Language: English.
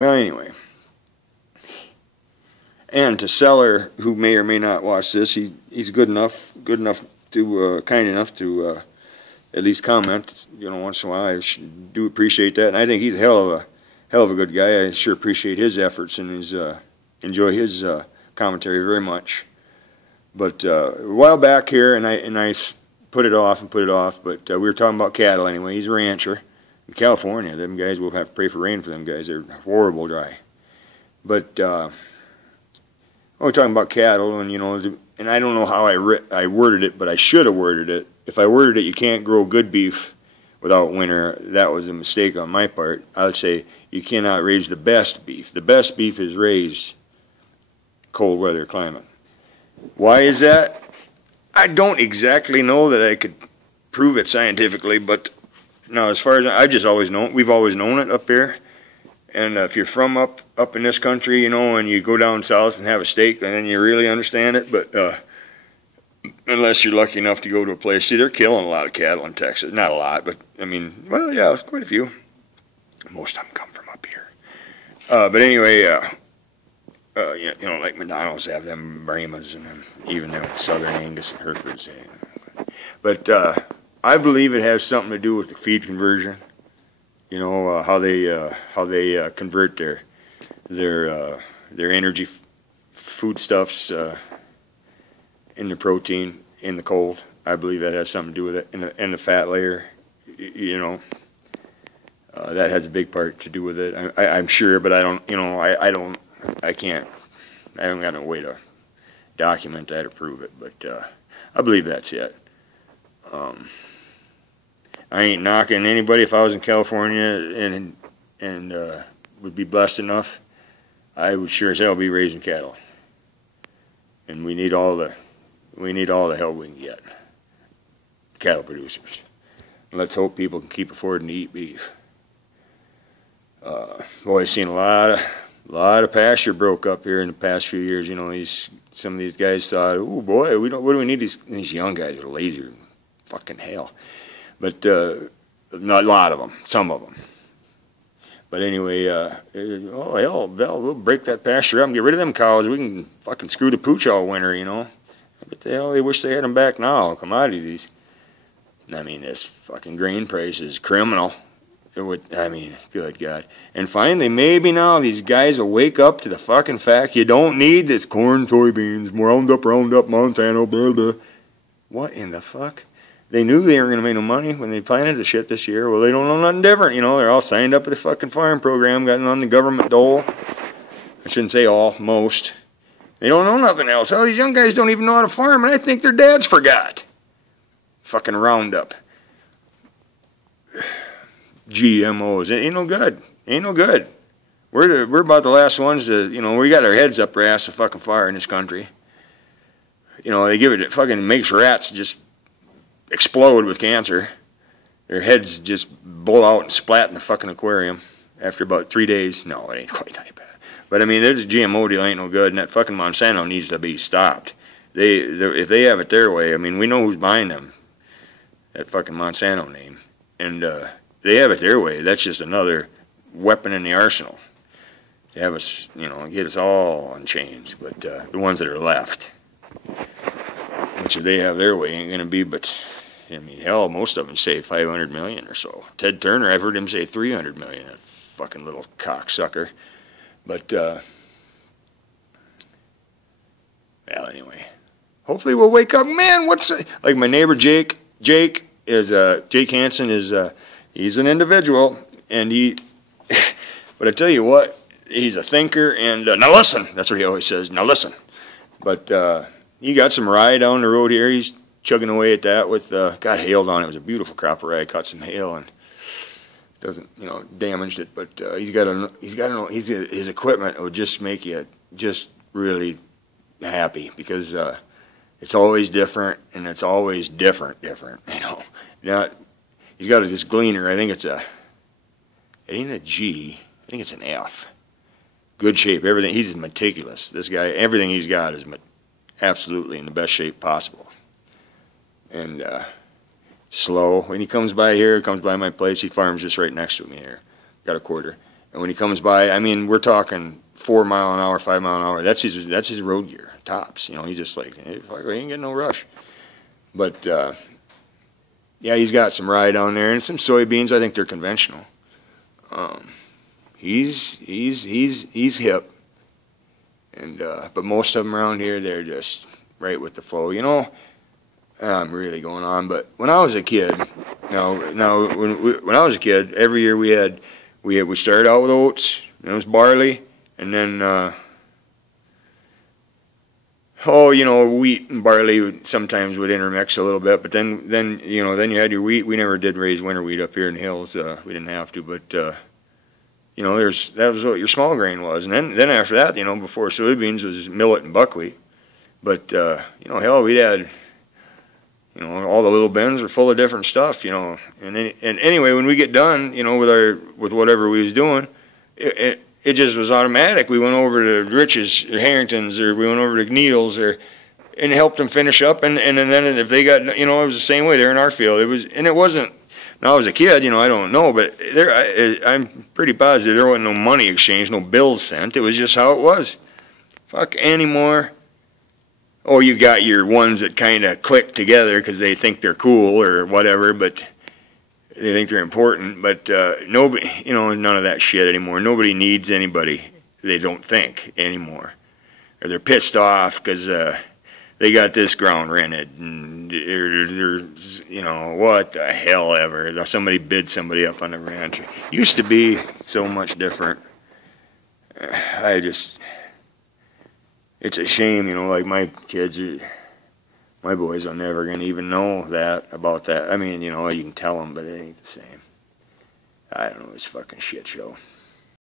Well, anyway, and to Seller, who may or may not watch this, he's good enough to kind enough to at least comment, once in a while. I do appreciate that, and I think he's a hell of a good guy. I sure appreciate his efforts and enjoy his commentary very much. But a while back here, and I put it off, but we were talking about cattle anyway. He's a rancher in California. Them guys, will have to pray for rain for them guys. They're horrible dry. But we're talking about cattle, and and I don't know how I worded it, but I should have worded it. If I worded it, you can't grow good beef without winter, that was a mistake on my part. I would say you cannot raise the best beef. The best beef is raised cold weather climate. Why is that? I don't exactly know that I could prove it scientifically, but no, as far as I've just always known, we've always known it up here. And if you're from up in this country, and you go down south and have a steak, then you really understand it. But unless you're lucky enough to go to a place, see, they're killing a lot of cattle in Texas. Not a lot, but I mean, well, yeah, quite a few. Most of them come from up here. But anyway, like McDonald's have them Brahmas and even them Southern Angus and Herefords. But I believe it has something to do with the feed conversion. How they convert their energy foodstuffs into protein in the cold. I believe that has something to do with it, and the fat layer. That has a big part to do with it. I'm sure, but I don't. I can't. I haven't got no way to document that or prove it, but I believe that's it. I ain't knocking anybody. If I was in California and would be blessed enough, I would sure as hell be raising cattle. And we need all the help we can get. Cattle producers. Let's hope people can keep affording to eat beef. Boy, I've seen a lot of pasture broke up here in the past few years. Some of these guys thought, oh boy, what do we need these young guys are lazy, fucking hell. But not a lot of them, some of them. But anyway, oh hell, we'll break that pasture up and get rid of them cows. We can fucking screw the pooch all winter, What the hell? They wish they had them back now. Commodities. I mean, this fucking grain price is criminal. Good God. And finally, maybe now these guys will wake up to the fucking fact you don't need this corn, soybeans, Roundup, Monsanto, blah, blah. What in the fuck? They knew they weren't going to make no money when they planted the shit this year. Well, they don't know nothing different, They're all signed up with the fucking farm program, gotten on the government dole. I shouldn't say all, most. They don't know nothing else. Oh, these young guys don't even know how to farm, and I think their dads forgot. Fucking Roundup. GMOs. It ain't no good. Ain't no good. We're about the last ones to, we got our heads up our ass of fucking fire in this country. They give it fucking makes rats just explode with cancer. Their heads just blow out and splat in the fucking aquarium after about 3 days. No, it ain't quite that bad. But I mean, this GMO deal ain't no good, and that fucking Monsanto needs to be stopped. If they have it their way, I mean, we know who's buying them. That fucking Monsanto name. And they have it their way. That's just another weapon in the arsenal. To have us, get us all on chains. But the ones that are left, which if they have their way, ain't going to be but... I mean, hell, most of them say 500 million or so. Ted Turner, I've heard him say 300 million, that fucking little cocksucker. But, well, anyway. Hopefully we'll wake up. Man, like my neighbor Jake Hansen is, he's an individual, and but I tell you what, he's a thinker, and, now listen, that's what he always says, now listen. But, he got some rye down the road here, he's chugging away at that with, got hailed on it. It was a beautiful crop of rye. Caught some hail and doesn't, damaged it. But his equipment would just make you just really happy because it's always different and it's always different. Now he's got this gleaner. I think it ain't a G. I think it's an F. Good shape. Everything. He's meticulous. This guy. Everything he's got is absolutely in the best shape possible. And slow. When he comes by my place, he farms just right next to me here. Got a quarter. And when he comes by, I mean, we're talking 4 mile an hour, 5 mile an hour. That's his road gear, tops. You know, he just like, hey, fuck, he ain't getting no rush. But, yeah, he's got some rye down there and some soybeans. I think they're conventional. He's hip. And, but most of them around here, they're just right with the flow. You know, I'm really going on, but when I was a kid, when I was a kid, every year we started out with oats, and it was barley, and then wheat and barley sometimes would intermix a little bit, but then you had your wheat. We never did raise winter wheat up here in the hills. We didn't have to, but that was what your small grain was, and then after that, before soybeans was millet and buckwheat. But hell, we had. All the little bins are full of different stuff, And anyway, when we get done, with whatever we was doing, it just was automatic. We went over to Rich's or Harrington's, or we went over to Needles, and helped them finish up. And then if they got, it was the same way. They're in our field. It wasn't. Now, as a kid, I don't know, but I'm pretty positive there wasn't no money exchange, no bills sent. It was just how it was. Fuck anymore. Oh, you got your ones that kind of click together because they think they're cool or whatever, but they think they're important. But nobody, none of that shit anymore. Nobody needs anybody they don't think anymore. Or they're pissed off because they got this ground rented, and they're what the hell ever. Somebody bid somebody up on the ranch. It used to be so much different. It's a shame, like my kids, my boys are never going to even know about that. I mean, you can tell them, but it ain't the same. I don't know, it's a fucking shit show.